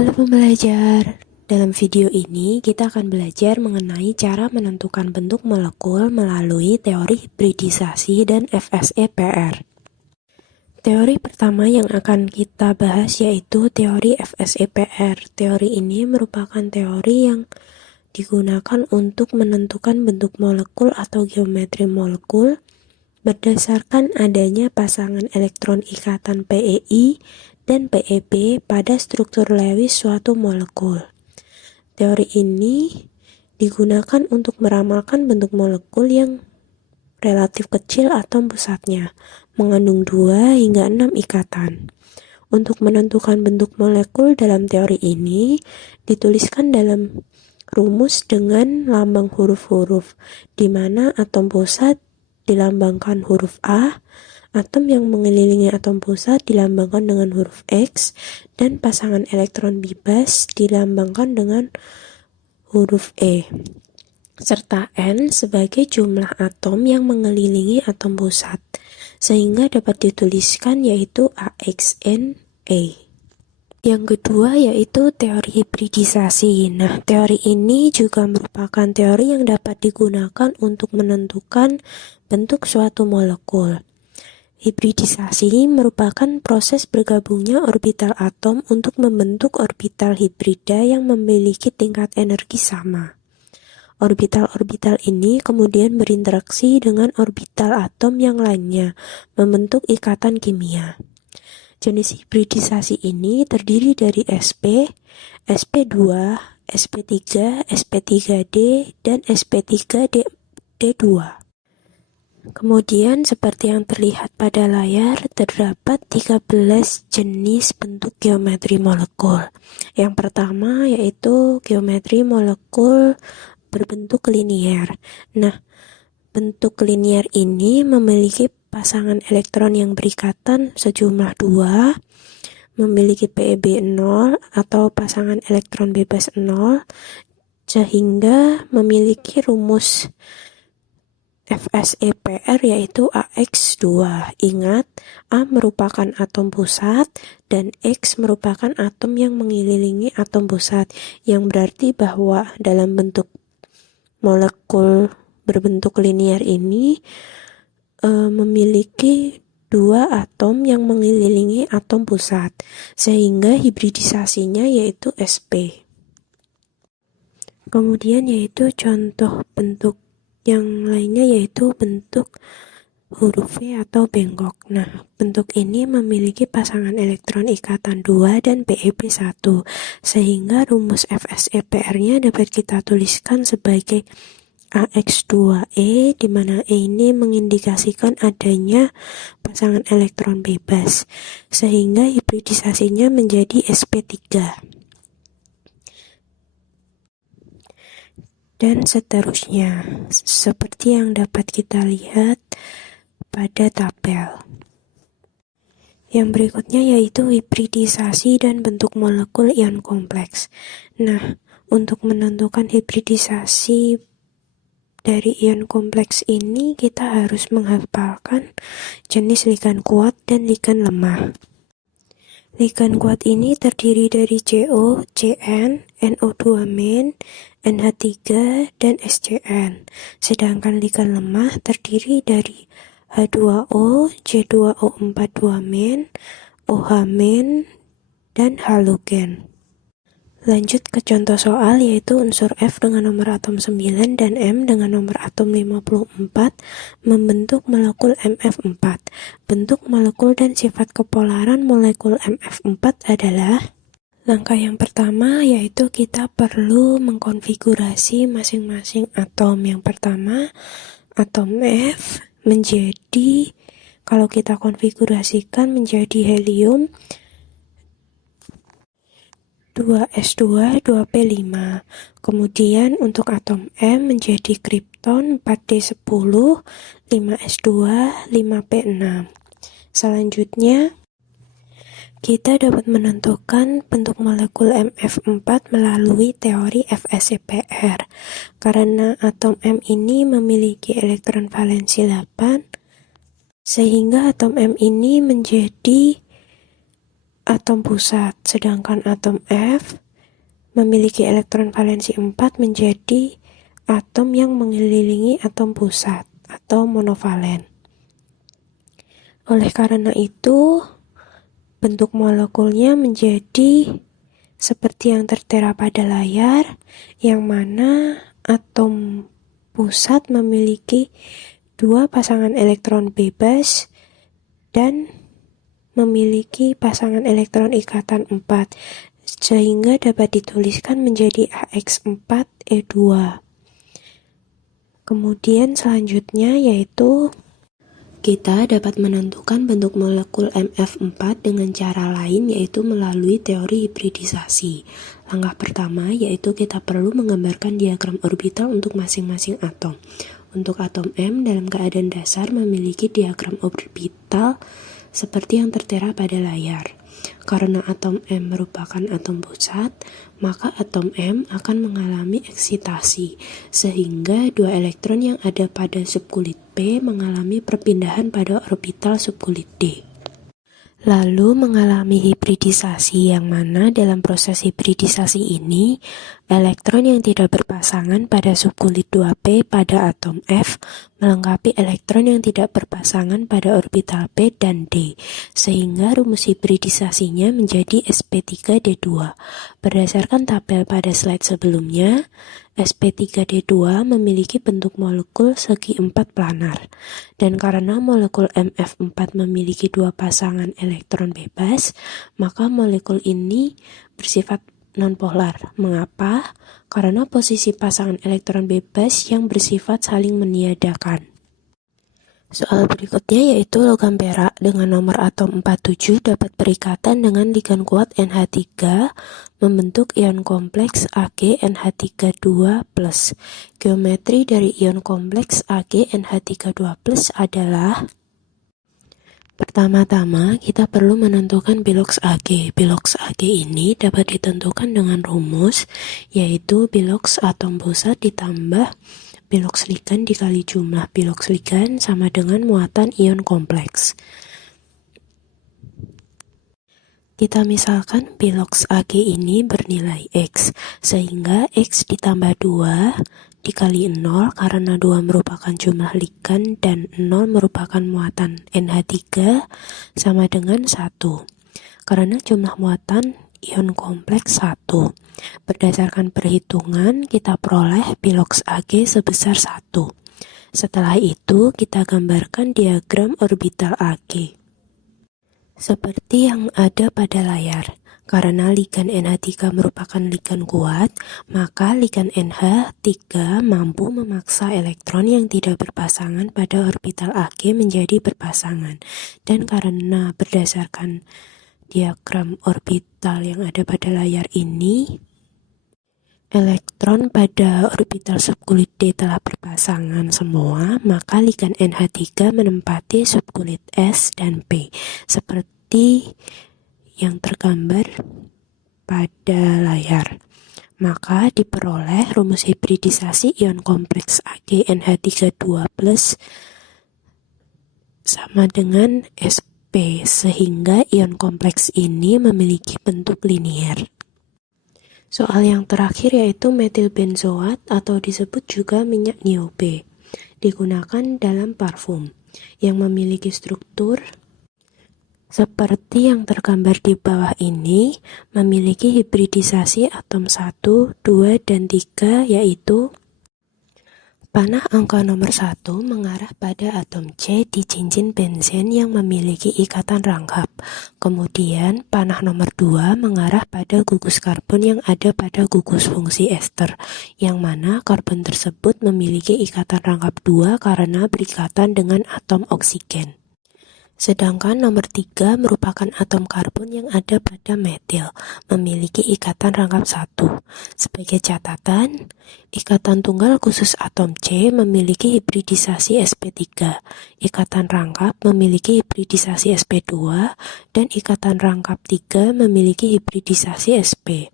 Halo pembelajar, dalam video ini kita akan belajar mengenai cara menentukan bentuk molekul melalui teori hibridisasi dan FSEPR. Teori pertama yang akan kita bahas yaitu teori FSEPR. Teori ini merupakan teori yang digunakan untuk menentukan bentuk molekul atau geometri molekul berdasarkan adanya pasangan elektron ikatan PeI dan PeB pada struktur Lewis suatu molekul. Teori ini digunakan untuk meramalkan bentuk molekul yang relatif kecil atom pusatnya, mengandung 2 hingga 6 ikatan. Untuk menentukan bentuk molekul dalam teori ini dituliskan dalam rumus dengan lambang huruf-huruf, di mana atom pusat dilambangkan huruf A, atom yang mengelilingi atom pusat dilambangkan dengan huruf X, dan pasangan elektron bebas dilambangkan dengan huruf E, serta N sebagai jumlah atom yang mengelilingi atom pusat, sehingga dapat dituliskan yaitu AXNA. Yang kedua yaitu teori hibridisasi. Nah, teori ini juga merupakan teori yang dapat digunakan untuk menentukan bentuk suatu molekul. Hibridisasi merupakan proses bergabungnya orbital atom untuk membentuk orbital hibrida yang memiliki tingkat energi sama. Orbital-orbital ini kemudian berinteraksi dengan orbital atom yang lainnya, membentuk ikatan kimia. Jenis hibridisasi ini terdiri dari sp, sp2, sp3, sp3d, dan sp3d2. Kemudian seperti yang terlihat pada layar, terdapat 13 jenis bentuk geometri molekul. Yang pertama yaitu geometri molekul berbentuk linier. Nah, bentuk linier ini memiliki pasangan elektron yang berikatan sejumlah 2, memiliki PeB 0 atau pasangan elektron bebas 0, sehingga memiliki rumus FSEPR yaitu AX2. Ingat, A merupakan atom pusat dan X merupakan atom yang mengelilingi atom pusat, yang berarti bahwa dalam bentuk molekul berbentuk linier ini memiliki 2 atom yang mengelilingi atom pusat, sehingga hibridisasinya yaitu sp. Kemudian yaitu contoh bentuk yang lainnya yaitu bentuk huruf V atau bengkok. Nah, bentuk ini memiliki pasangan elektron ikatan 2 dan PeB 1, sehingga rumus FSEPR-nya dapat kita tuliskan sebagai AX2E, di mana E ini mengindikasikan adanya pasangan elektron bebas, sehingga hibridisasinya menjadi sp3. Dan seterusnya, seperti yang dapat kita lihat pada tabel. Yang berikutnya yaitu hibridisasi dan bentuk molekul ion kompleks. Nah, untuk menentukan hibridisasi dari ion kompleks ini kita harus menghafalkan jenis ligan kuat dan ligan lemah. Ligan kuat ini terdiri dari CO, Cn, NO2-, NH3, dan SCN. Sedangkan ligan lemah terdiri dari H2O, C2O4-, OH-, dan halogen. Lanjut ke contoh soal yaitu unsur F dengan nomor atom 9 dan M dengan nomor atom 54 membentuk molekul MF4. Bentuk molekul dan sifat kepolaran molekul MF4 adalah: langkah yang pertama yaitu kita perlu mengkonfigurasi masing-masing atom. Yang pertama, atom F menjadi, kalau kita konfigurasikan menjadi helium 2s2 2p5. Kemudian untuk atom M menjadi kripton 4d10 5s2 5p6. Selanjutnya kita dapat menentukan bentuk molekul MF4 melalui teori FSEPR. Karena atom M ini memiliki elektron valensi 8, sehingga atom M ini menjadi atom pusat, sedangkan atom F memiliki elektron valensi 4 menjadi atom yang mengelilingi atom pusat atau monovalen. Oleh karena itu, bentuk molekulnya menjadi seperti yang tertera pada layar, yang mana atom pusat memiliki 2 pasangan elektron bebas dan memiliki pasangan elektron ikatan 4, sehingga dapat dituliskan menjadi AX4E2. Kemudian selanjutnya yaitu kita dapat menentukan bentuk molekul MF4 dengan cara lain, yaitu melalui teori hibridisasi. Langkah pertama yaitu kita perlu menggambarkan diagram orbital untuk masing-masing atom. Untuk atom M dalam keadaan dasar memiliki diagram orbital seperti yang tertera pada layar. Karena atom M merupakan atom pusat, maka atom M akan mengalami eksitasi, sehingga 2 elektron yang ada pada subkulit P mengalami perpindahan pada orbital subkulit D. Lalu mengalami hibridisasi, yang mana dalam proses hibridisasi ini, elektron yang tidak berpasangan pada subkulit 2P pada atom F melengkapi elektron yang tidak berpasangan pada orbital P dan D, sehingga rumus hibridisasinya menjadi sp3d2. Berdasarkan tabel pada slide sebelumnya, sp3d2 memiliki bentuk molekul segi 4 planar, dan karena molekul MF4 memiliki 2 pasangan elektron bebas, maka molekul ini bersifat nonpolar. Mengapa? Karena posisi pasangan elektron bebas yang bersifat saling meniadakan. Soal berikutnya yaitu logam perak dengan nomor atom 47 dapat berikatan dengan ligan kuat NH3 membentuk ion kompleks AgNH32+. Geometri dari ion kompleks AgNH32+ adalah: pertama-tama, kita perlu menentukan bilox Ag. Bilox Ag ini dapat ditentukan dengan rumus, yaitu bilox atom pusat ditambah bilox ligan dikali jumlah bilox ligan sama dengan muatan ion kompleks. Kita misalkan bilox Ag ini bernilai X, sehingga X ditambah 2 dikali 0 karena 2 merupakan jumlah ligan dan 0 merupakan muatan NH3 sama dengan 1. Karena jumlah muatan ion kompleks 1. Berdasarkan perhitungan kita peroleh bilox Ag sebesar 1. Setelah itu kita gambarkan diagram orbital Ag. Seperti yang ada pada layar. Karena ligan NH3 merupakan ligan kuat, maka ligan NH3 mampu memaksa elektron yang tidak berpasangan pada orbital Ag menjadi berpasangan. Dan karena berdasarkan diagram orbital yang ada pada layar ini, elektron pada orbital subkulit D telah berpasangan semua, maka ligan NH3 menempati subkulit S dan P, seperti yang tergambar pada layar. Maka diperoleh rumus hibridisasi ion kompleks AgNH32+ sama dengan Sp, sehingga ion kompleks ini memiliki bentuk linier. Soal yang terakhir yaitu metil benzoat atau disebut juga minyak niobe, digunakan dalam parfum yang memiliki struktur seperti yang tergambar di bawah ini, memiliki hibridisasi atom 1, 2, dan 3, yaitu panah angka nomor 1 mengarah pada atom C di cincin benzen yang memiliki ikatan rangkap. Kemudian panah nomor 2 mengarah pada gugus karbon yang ada pada gugus fungsi ester, yang mana karbon tersebut memiliki ikatan rangkap 2 karena berikatan dengan atom oksigen. Sedangkan nomor 3 merupakan atom karbon yang ada pada metil, memiliki ikatan rangkap 1. Sebagai catatan, ikatan tunggal khusus atom C memiliki hibridisasi sp3, ikatan rangkap memiliki hibridisasi sp2, dan ikatan rangkap 3 memiliki hibridisasi sp.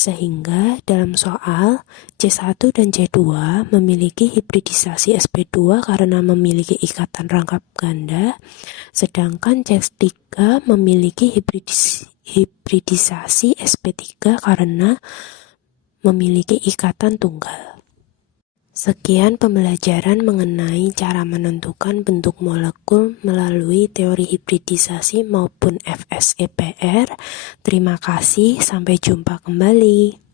Sehingga dalam soal C1 dan C2 memiliki hibridisasi sp2 karena memiliki ikatan rangkap ganda, sedangkan C3 memiliki hibridisasi sp3 karena memiliki ikatan tunggal. Sekian pembelajaran mengenai cara menentukan bentuk molekul melalui teori hibridisasi maupun FSEPR. Terima kasih, sampai jumpa kembali.